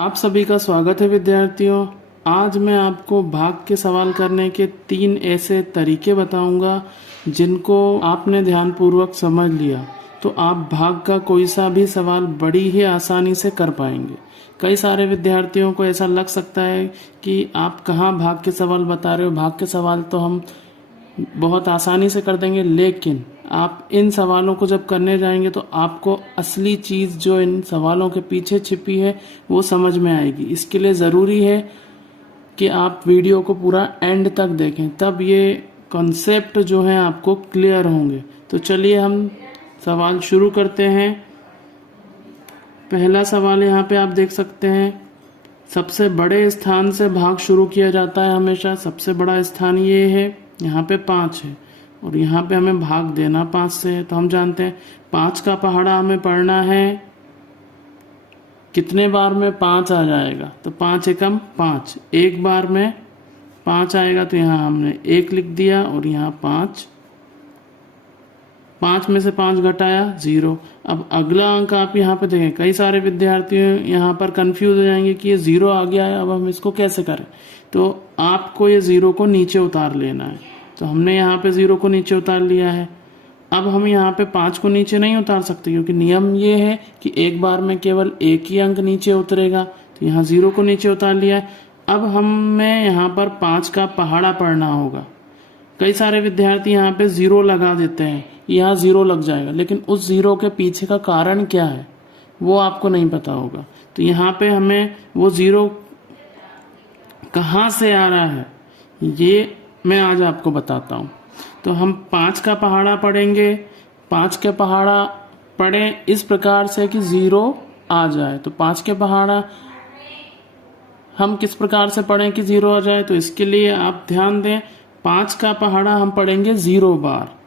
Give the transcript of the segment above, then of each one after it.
आप सभी का स्वागत है विद्यार्थियों। आज मैं आपको भाग के सवाल करने के 3 ऐसे तरीके बताऊंगा जिनको आपने ध्यानपूर्वक समझ लिया तो आप भाग का कोई सा भी सवाल बड़ी ही आसानी से कर पाएंगे। कई सारे विद्यार्थियों को ऐसा लग सकता है कि आप कहाँ भाग के सवाल बता रहे हो, भाग के सवाल तो हम बहुत आसानी से कर देंगे, लेकिन आप इन सवालों को जब करने जाएंगे तो आपको असली चीज़ जो इन सवालों के पीछे छिपी है वो समझ में आएगी। इसके लिए ज़रूरी है कि आप वीडियो को पूरा एंड तक देखें, तब ये कॉन्सेप्ट जो है आपको क्लियर होंगे। तो चलिए हम सवाल शुरू करते हैं। पहला सवाल यहाँ पे आप देख सकते हैं, सबसे बड़े स्थान से भाग शुरू किया जाता है हमेशा। सबसे बड़ा स्थान ये है, यहाँ पे 5 है और यहाँ पे हमें भाग देना 5 से है। तो हम जानते हैं 5 का पहाड़ा हमें पढ़ना है, कितने बार में 5 आ जाएगा। तो 5 एकम 5, एक बार में 5 आएगा। तो यहाँ हमने 1 लिख दिया और यहाँ 5, 5 में से 5 घटाया 0। अब अगला अंक आप यहाँ पे देखें, कई सारे विद्यार्थी यहाँ पर कंफ्यूज हो जाएंगे कि ये 0 आ गया है, अब हम इसको कैसे करें। तो आपको ये 0 को नीचे उतार लेना है। तो हमने यहाँ पे 0 को नीचे उतार लिया है। अब हम यहाँ पे 5 को नीचे नहीं उतार सकते क्योंकि नियम ये है कि एक बार में केवल एक ही अंक नीचे उतरेगा। तो यहाँ 0 को नीचे उतार लिया है। अब हमें यहाँ पर 5 का पहाड़ा पढ़ना होगा। कई सारे विद्यार्थी यहाँ पे 0 लगा देते हैं, यहाँ 0 लग जाएगा, लेकिन उस 0 के पीछे का कारण क्या है वो आपको नहीं पता होगा। तो यहाँ पे हमें वो 0 कहाँ से आ रहा है ये मैं आज आपको बताता हूँ। तो हम 5 का पहाड़ा पढ़ेंगे। 5 के पहाड़ा पढ़ें इस प्रकार से कि 0 आ जाए। तो 5 के पहाड़ा हम किस प्रकार से पढ़ें कि 0 आ जाए, तो इसके लिए आप ध्यान दें। 5 का पहाड़ा हम पढ़ेंगे 0 बार।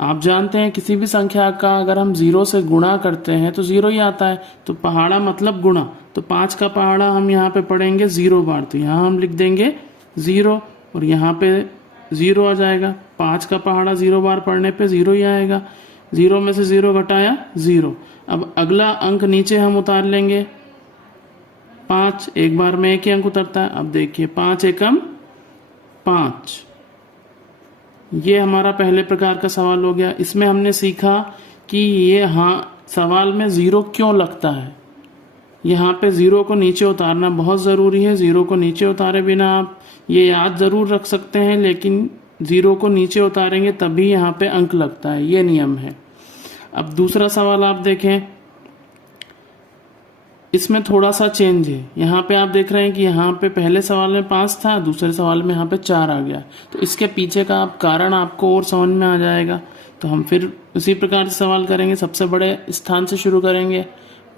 आप जानते हैं किसी भी संख्या का अगर हम 0 से गुणा करते हैं तो 0 ही आता है। तो पहाड़ा मतलब गुणा। तो 5 का पहाड़ा हम यहाँ पे पढ़ेंगे 0 बार। तो यहाँ हम लिख देंगे 0 और यहाँ पे 0 आ जाएगा। 5 का पहाड़ा 0 बार पढ़ने पे 0 ही आएगा। 0 में से 0 घटाया 0। अब अगला अंक नीचे हम उतार लेंगे 5, एक बार में एक ही अंक उतरता है। अब देखिए 5 एकम 5, ये हमारा पहले प्रकार का सवाल हो गया। इसमें हमने सीखा कि ये सवाल में 0 क्यों लगता है। यहाँ पे 0 को नीचे उतारना बहुत ज़रूरी है। 0 को नीचे उतारे बिना आप ये याद ज़रूर रख सकते हैं, लेकिन 0 को नीचे उतारेंगे तभी यहाँ पे अंक लगता है, ये नियम है। अब दूसरा सवाल आप देखें, इसमें थोड़ा सा चेंज है। यहाँ पे आप देख रहे हैं कि यहाँ पे पहले सवाल में 5 था, दूसरे सवाल में यहाँ पे 4 आ गया। तो इसके पीछे का कारण आपको और समझ में आ जाएगा। तो हम फिर उसी प्रकार से सवाल करेंगे। सबसे बड़े स्थान से शुरू करेंगे।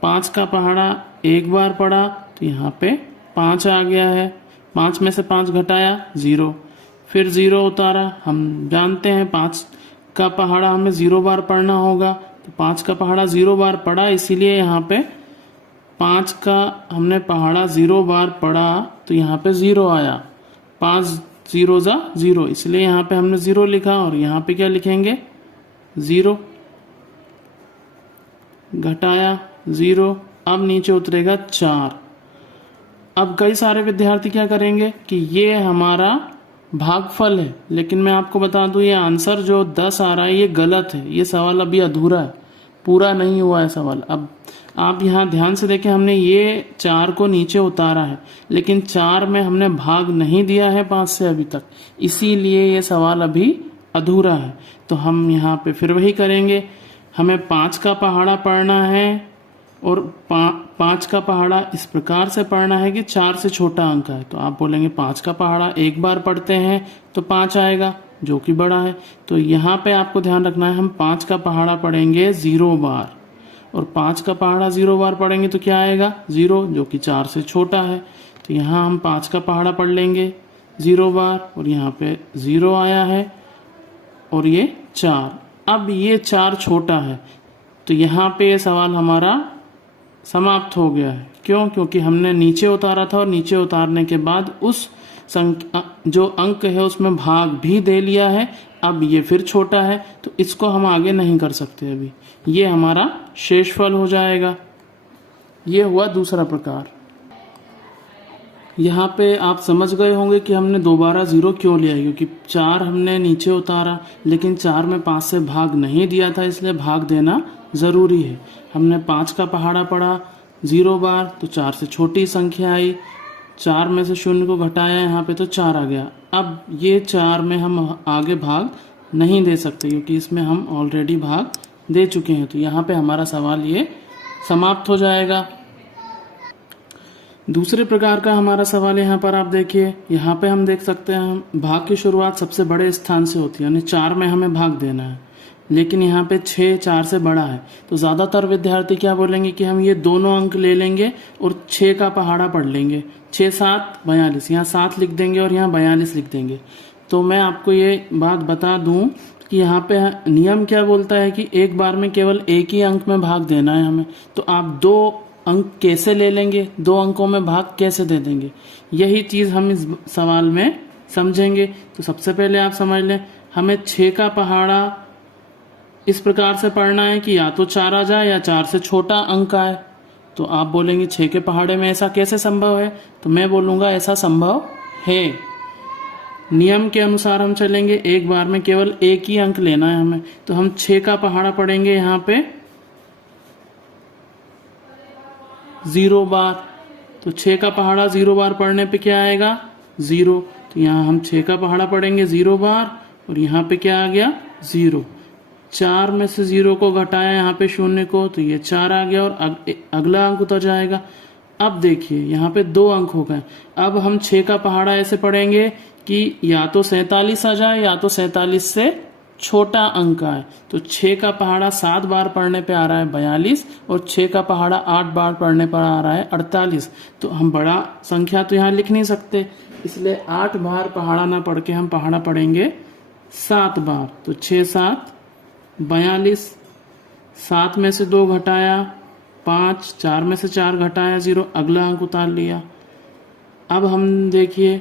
5 का पहाड़ा एक बार पढ़ा तो यहाँ पे 5 आ गया है। 5 में से 5 घटाया 0, फिर 0 उतारा। हम जानते हैं 5 का पहाड़ा हमें 0 बार पढ़ना होगा। तो 5 का पहाड़ा 0 बार पढ़ा, इसीलिए यहाँ पे 5 का हमने पहाड़ा 0 बार पढ़ा तो यहाँ पे 0 आया। 5 0 जा 0, इसलिए यहाँ पे हमने 0 लिखा। और यहाँ पे क्या लिखेंगे 0 घटाया 0। अब नीचे उतरेगा 4। अब कई सारे विद्यार्थी क्या करेंगे कि ये हमारा भागफल है, लेकिन मैं आपको बता दूं ये आंसर जो 10 आ रहा है ये गलत है। ये सवाल अभी अधूरा है, पूरा नहीं हुआ है सवाल। अब आप यहाँ ध्यान से देखें, हमने ये 4 को नीचे उतारा है, लेकिन 4 में हमने भाग नहीं दिया है 5 से अभी तक, इसीलिए ये सवाल अभी अधूरा है। तो हम यहाँ पे फिर वही करेंगे। हमें 5 का पहाड़ा पढ़ना है और 5 का पहाड़ा इस प्रकार से पढ़ना है कि 4 से छोटा अंक है। तो आप बोलेंगे 5 का पहाड़ा एक बार पढ़ते हैं तो 5 आएगा जो कि बड़ा है। तो यहाँ पे आपको ध्यान रखना है, हम 5 का पहाड़ा पढ़ेंगे 0 बार और 5 का पहाड़ा 0 बार पढ़ेंगे तो क्या आएगा 0, जो कि 4 से छोटा है। तो यहाँ हम 5 का पहाड़ा पढ़ लेंगे 0 बार और यहाँ पे 0 आया है और ये 4। अब ये 4 छोटा है तो यहाँ पे ये सवाल हमारा समाप्त हो गया है। क्यों? क्योंकि हमने नीचे उतारा था और नीचे उतारने के बाद उस जो अंक है उसमें भाग भी दे लिया है। अब ये फिर छोटा है तो इसको हम आगे नहीं कर सकते अभी, ये हमारा शेषफल हो जाएगा। ये हुआ दूसरा प्रकार। यहाँ पे आप समझ गए होंगे कि हमने दोबारा ज़ीरो क्यों लिया है, क्योंकि 4 हमने नीचे उतारा लेकिन 4 में 5 से भाग नहीं दिया था, इसलिए भाग देना ज़रूरी है। हमने 5 का पहाड़ा पढ़ा 0 बार, तो 4 से छोटी संख्या आई, 4 में से 0 को घटाया यहाँ पे तो 4 आ गया। अब ये 4 में हम आगे भाग नहीं दे सकते क्योंकि इसमें हम ऑलरेडी भाग दे चुके हैं, तो यहाँ पे हमारा सवाल ये समाप्त हो जाएगा। दूसरे प्रकार का हमारा सवाल यहाँ पर आप देखिए, यहाँ पे हम देख सकते हैं भाग की शुरुआत सबसे बड़े स्थान से होती है, यानी 4 में हमें भाग देना है, लेकिन यहाँ पे 6 4 से बड़ा है, तो ज़्यादातर विद्यार्थी क्या बोलेंगे कि हम ये दोनों अंक ले लेंगे और 6 का पहाड़ा पढ़ लेंगे। 6 7 42, यहाँ 7 लिख देंगे और यहाँ 42 लिख देंगे। तो मैं आपको ये बात बता दूं कि यहाँ पे नियम क्या बोलता है कि एक बार में केवल एक ही अंक में भाग देना है हमें, तो आप 2 अंक कैसे ले लेंगे, 2 अंकों में भाग कैसे दे देंगे, यही चीज़ हम इस सवाल में समझेंगे। तो सबसे पहले आप समझ लें, हमें 6 का पहाड़ा इस प्रकार से पढ़ना है कि या तो 4 आ जाए या 4 से छोटा अंक आए। तो आप बोलेंगे 6 के पहाड़े में ऐसा कैसे संभव है, तो मैं बोलूँगा ऐसा संभव है। नियम के अनुसार हम चलेंगे, एक बार में केवल एक ही अंक लेना है हमें, तो हम 6 का पहाड़ा पढ़ेंगे यहाँ पे 0 बार, तो 6 का पहाड़ा 0 बार पढ़ने पे क्या आएगा 0, तो यहाँ हम 6 का पहाड़ा पढ़ेंगे 0 बार और यहाँ पे क्या आ गया 0। 4 में से 0 को घटाया यहाँ पे 0 को, तो ये 4 आ गया और अगला अंक उतर जाएगा। अब देखिए यहाँ पे 2 अंक हो गए। अब हम 6 का पहाड़ा ऐसे पढ़ेंगे कि या तो 47 आ जाए या तो 47 से छोटा अंक आए। तो 6 का पहाड़ा 7 बार पढ़ने पे आ रहा है 42 और 6 का पहाड़ा 8 बार पढ़ने पर आ रहा है 48। तो हम बड़ा संख्या तो यहाँ लिख नहीं सकते, इसलिए 8 बार पहाड़ा ना पढ़ के हम पहाड़ा पढ़ेंगे 7 बार। तो 6 7 42, 7 में से 2 घटाया 5, 4 में से 4 घटाया 0, अगला अंक उतार लिया। अब हम देखिए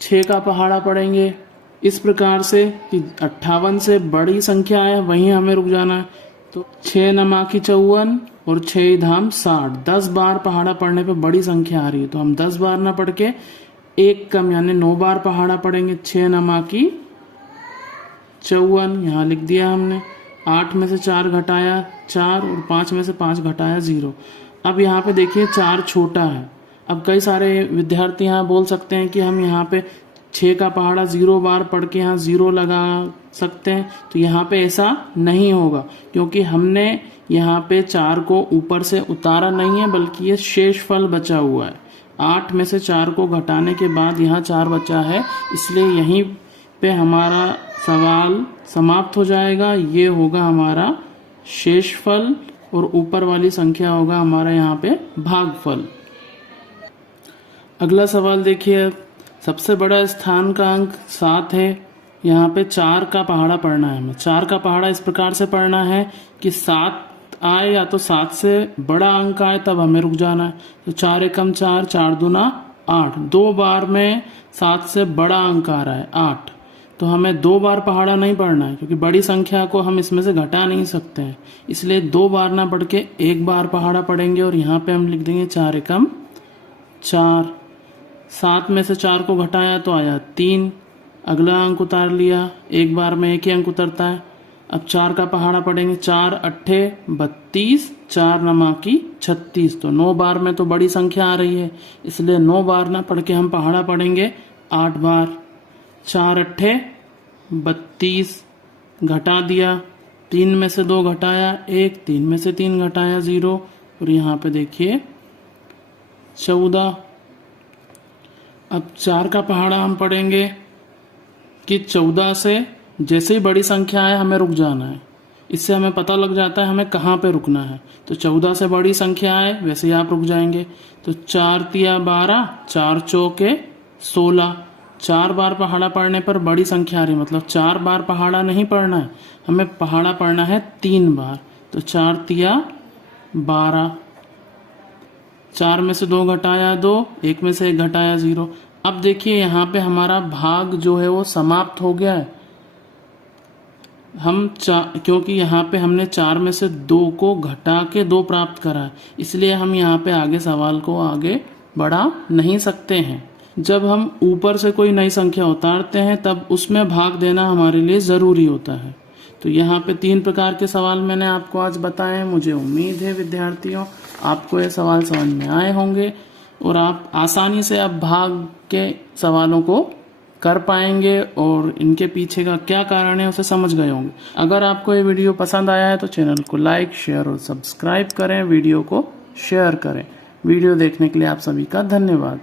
6 का पहाड़ा पढ़ेंगे इस प्रकार से कि 58 से बड़ी संख्या है वहीं हमें रुक जाना है। तो 6 नमा की 54 और 6 धाम 60, 10 बार पहाड़ा पढ़ने पे बड़ी संख्या आ रही है, तो हम 10 बार ना पढ़ के एक कम यानी 9 बार पहाड़ा पढ़ेंगे। 6 नमा की 54 यहाँ लिख दिया हमने, 8 में से 4 घटाया 4 और 5 में से 5 घटाया 0। अब यहाँ पे देखिए 4 छोटा है। अब कई सारे विद्यार्थी यहाँ बोल सकते हैं कि हम यहाँ पे 6 का पहाड़ा 0 बार पढ़ के यहाँ 0 लगा सकते हैं, तो यहाँ पे ऐसा नहीं होगा क्योंकि हमने यहाँ पे 4 को ऊपर से उतारा नहीं है बल्कि ये शेष फल बचा हुआ है। 8 में से 4 को घटाने के बाद यहाँ 4 बचा है, इसलिए यहीं पे हमारा सवाल समाप्त हो जाएगा। ये होगा हमारा शेषफल और ऊपर वाली संख्या होगा हमारा यहाँ पे भागफल। अगला सवाल देखिए, सबसे बड़ा स्थान का अंक 7 है, यहाँ पे 4 का पहाड़ा पढ़ना है हमें। 4 का पहाड़ा इस प्रकार से पढ़ना है कि 7 आए या तो 7 से बड़ा अंक आए तब हमें रुक जाना है। तो 4 एकम 4, 4 दूना 8, 2 बार में 7 से बड़ा अंक आ रहा है 8, तो हमें 2 बार पहाड़ा नहीं पढ़ना है क्योंकि बड़ी संख्या को हम इसमें से घटा नहीं सकते हैं, इसलिए 2 बार ना पढ़ के 1 बार पहाड़ा पढ़ेंगे और यहाँ पे हम लिख देंगे 4 एकम 4। 7 में से 4 को घटाया तो आया 3, अगला अंक उतार लिया, एक बार में एक ही अंक उतरता है। अब 4 का पहाड़ा पढ़ेंगे, 4 अट्ठे 32, 4 नमा की 36, तो 9 बार में तो बड़ी संख्या आ रही है, इसलिए 9 बार ना पढ़ के हम पहाड़ा पढ़ेंगे 8 बार। 4 अट्ठे 32, घटा दिया, 3 में से 2 घटाया 1, 3 में से 3 घटाया 0 और यहाँ पे देखिए 14। अब 4 का पहाड़ा हम पढ़ेंगे कि 14 से जैसे ही बड़ी संख्या है हमें रुक जाना है, इससे हमें पता लग जाता है हमें कहाँ पे रुकना है। तो 14 से बड़ी संख्या है वैसे ही आप रुक जाएंगे। तो 4 तिया 12, 4 चौके 16, 4 बार पहाड़ा पढ़ने पर बड़ी संख्या आ रही, मतलब 4 बार पहाड़ा नहीं पढ़ना है, हमें पहाड़ा पढ़ना है 3 बार। तो 4 तिया 12, 4 में से 2 घटाया 2, 1 में से 1 घटाया 0। अब देखिए यहाँ पे हमारा भाग जो है वो समाप्त हो गया है। हम क्योंकि यहाँ पे हमने 4 में से 2 को घटा के 2 प्राप्त करा है, इसलिए हम यहाँ पे आगे सवाल को आगे बढ़ा नहीं सकते हैं। जब हम ऊपर से कोई नई संख्या उतारते हैं तब उसमें भाग देना हमारे लिए ज़रूरी होता है। तो यहाँ पे 3 प्रकार के सवाल मैंने आपको आज बताए हैं। मुझे उम्मीद है विद्यार्थियों आपको ये सवाल समझ में आए होंगे और आप आसानी से अब भाग के सवालों को कर पाएंगे और इनके पीछे का क्या कारण है उसे समझ गए होंगे। अगर आपको ये वीडियो पसंद आया है तो चैनल को लाइक, शेयर और सब्सक्राइब करें, वीडियो को शेयर करें। वीडियो देखने के लिए आप सभी का धन्यवाद।